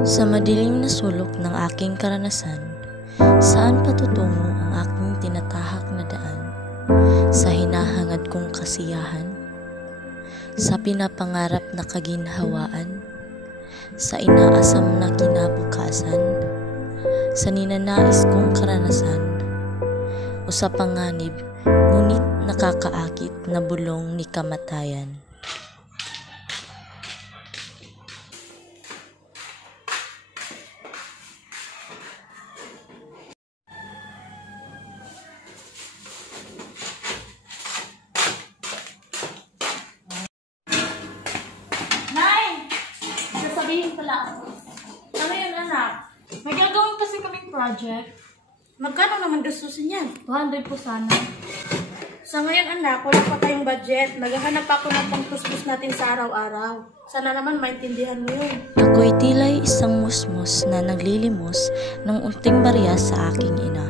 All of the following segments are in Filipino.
Sa madilim na sulok ng aking karanasan, saan patutungo ang aking tinatahak na daan? Sa hinahangad kong kasiyahan? Sa pinapangarap na kaginhawaan? Sa inaasam na kinabukasan? Sa ninanais kong karanasan? O sa panganib, ngunit nakakaakit na bulong ni kamatayan? Sabihin pala ako. Ano yun, anak? May gagawin kasi kaming project. Magkano naman gastusin yan? 200 po sana. Sa ngayon, anak, wala pa tayong budget. Naghahanap ako ng pangtusbus natin sa araw-araw. Sana naman maintindihan mo yun. Ako'y tila'y isang musmos na naglilimos ng unting barya sa aking ina.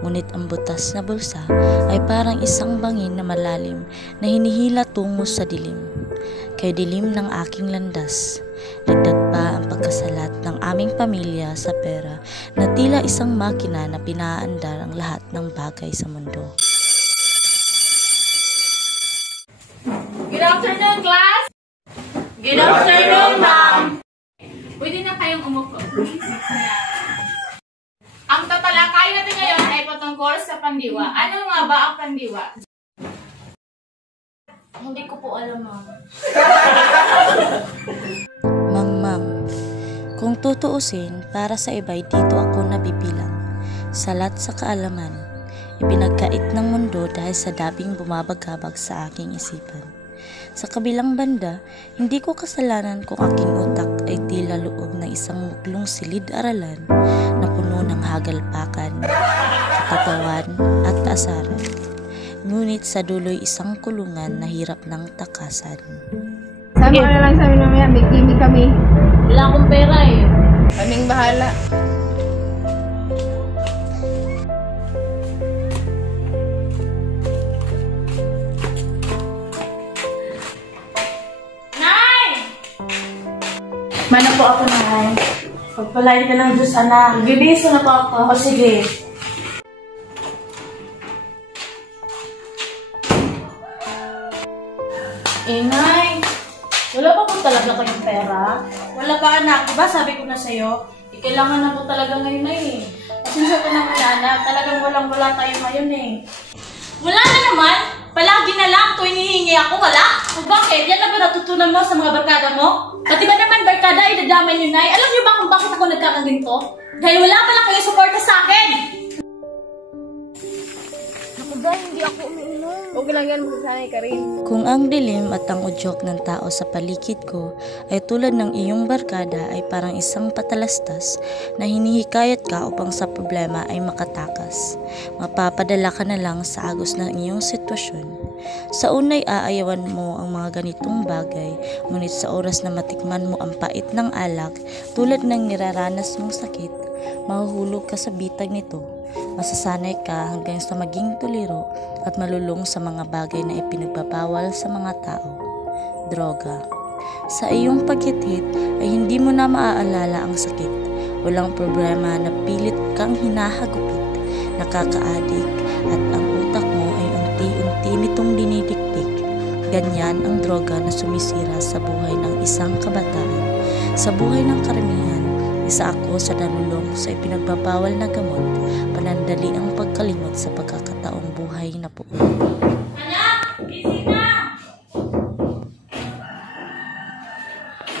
Ngunit ang butas na bulsa ay parang isang bangin na malalim na hinihila tungo sa dilim. Kay dilim ng aking landas, dagdag pa ang pagkasalat ng aming pamilya sa pera na tila isang makina na pinaandar ang lahat ng bagay sa mundo. Good afternoon, class! Good afternoon, ma'am! Pwede na kayong umupo. Ang tatalakay natin ngayon ay patungkol sa pandiwa. Ano nga ba ang pandiwa? Hindi ko po alam, ma'am. Mangmang, kung tutuusin, para sa iba'y dito ako nabibilang. Salat sa kaalaman, ipinagkait ng mundo dahil sa dabing bumabagabag sa aking isipan. Sa kabilang banda, hindi ko kasalanan kung aking utak ay tila loob ng isang muklong silid-aralan na puno ng hagalpakan, katawan at asaran. Ngunit sa dulo'y isang kulungan na hirap ng takasan. Sabi ko na lang sa amin mamaya, may kimi kami. Wala akong pera eh. Kaming bahala. Nay! Mana po ako, Nay. Pagpalain ka ng Diyos, anak. Bibiso na po ako. O sige. Nay! Wala pa po talaga kayong pera? Wala pa, anak. Diba sabi ko na sa'yo? Kailangan na po talaga ngayon na eh. Pasensya ka naman, anak. Talagang walang-wala tayo ngayon eh. Wala na naman! Palagi na lang tuwing hihingi ako, wala? O bakit? Yan na ba natutunan mo sa mga barkada mo? Pati ba naman barkada ay dadamay nyo, Nay? Alam niyo ba kung bakit ako nagkakaginto? Dahil wala pa lang kayo suporta sa akin! Huwag lang yan, masasanay ka rin. Kung ang dilim at ang udyok ng tao sa paligid ko ay tulad ng iyong barkada ay parang isang patalastas na hinihikayat ka upang sa problema ay makatakas. Mapapadala ka na lang sa agos ng iyong sitwasyon. Sa unay aayawan mo ang mga ganitong bagay, ngunit sa oras na matikman mo ang pait ng alak tulad ng niraranas mong sakit, mahuhulog ka sa bitag nito. Masasanay ka hanggang sa maging tuliro at malulong sa mga bagay na ipinagbabawal sa mga tao. Droga. Sa iyong paghithit ay hindi mo na maaalala ang sakit. Walang problema na pilit kang hinahagupit, nakakaadik at ang utak mo ay unti-unti nitong dinidikdik. Ganyan ang droga na sumisira sa buhay ng isang kabataan. Sa buhay ng karamihan, isa ako sa nalulong sa ipinagbabawal na gamot, panandali ang pagkalimot sa pagkakataong buhay na po. Anak! Gising na!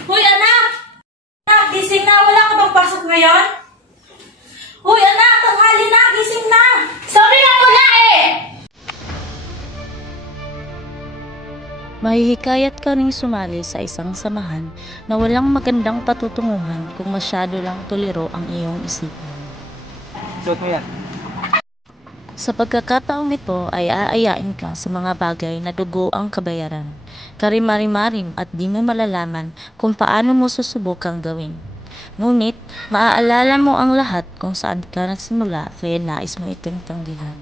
Hoy, anak! Anak, gising na! Wala ka bang pasok ngayon? Hoy, anak! Tanghali na! Gising na! Sabi nga ko na eh! Mahihikayat ka ring sumali sa isang samahan na walang magandang patutunguhan kung masyado lang tuliro ang iyong isipan. Suot mo yan. Sa pagkakataong ito ay aayain ka sa mga bagay na dugo ang kabayaran, karimari-marim at di mo malalaman kung paano mo susubukang gawin. Ngunit, maaalala mo ang lahat kung saan ka nagsimula kaya nais mo itong tanggihan.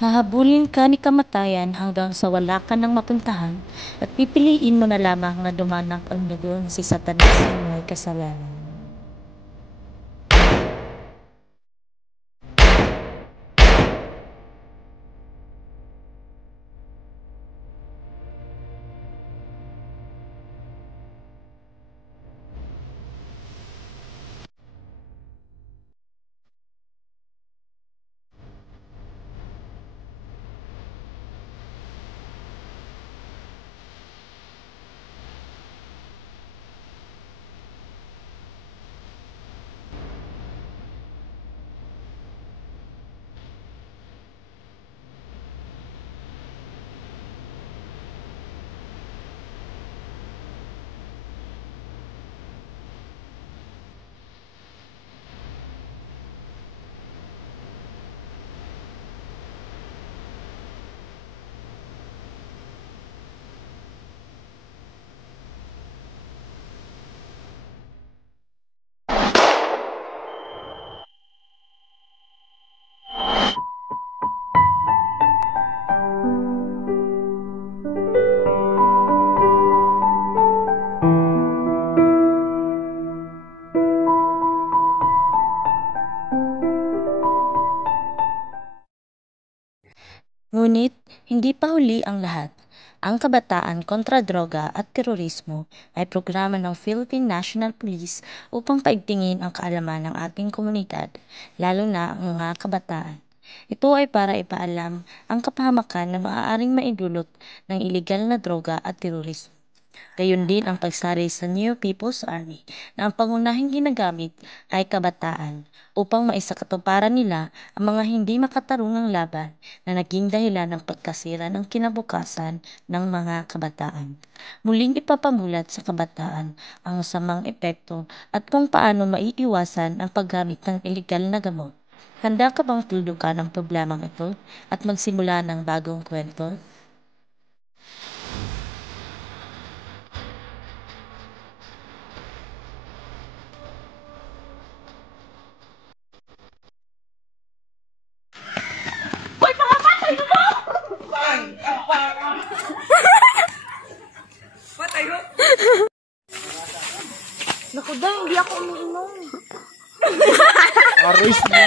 Hahabulin ka ni kamatayan hanggang sa wala ka ng mapuntahan at pipiliin mo na lamang na dumanak ang doon si Satanas na may kasalanan. Ngunit, hindi pa huli ang lahat. Ang Kabataan kontra Droga at Terorismo ay programa ng Philippine National Police upang paigtingin ang kaalaman ng ating komunidad, lalo na ang mga kabataan. Ito ay para ipaalam ang kapahamakan na maaaring maidulot ng ilegal na droga at terorismo. Gayon din ang pagsali sa New People's Army na ang pangunahing ginagamit ay kabataan upang maisakatuparan nila ang mga hindi makatarungang laban na naging dahilan ng pagkasira ng kinabukasan ng mga kabataan. Muling ipapamulat sa kabataan ang samang epekto at kung paano maiiwasan ang paggamit ng ilegal na gamot. Handa ka bang tuldukan ang problemang ito at magsimula ng bagong kwento? Naku, Day, hindi ako umiinom. Aris mo.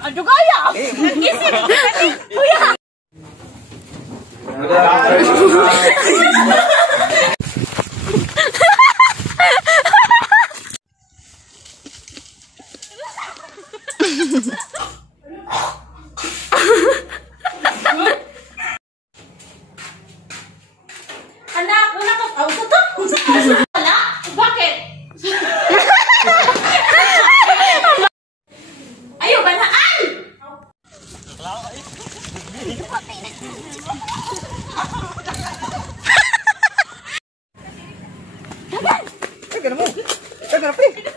Ano kaya? Isip! Kuya! Anak, wala ka. Wala? Bakit? Ayaw ba na? Ay! Teka na mo. Teka na, pre.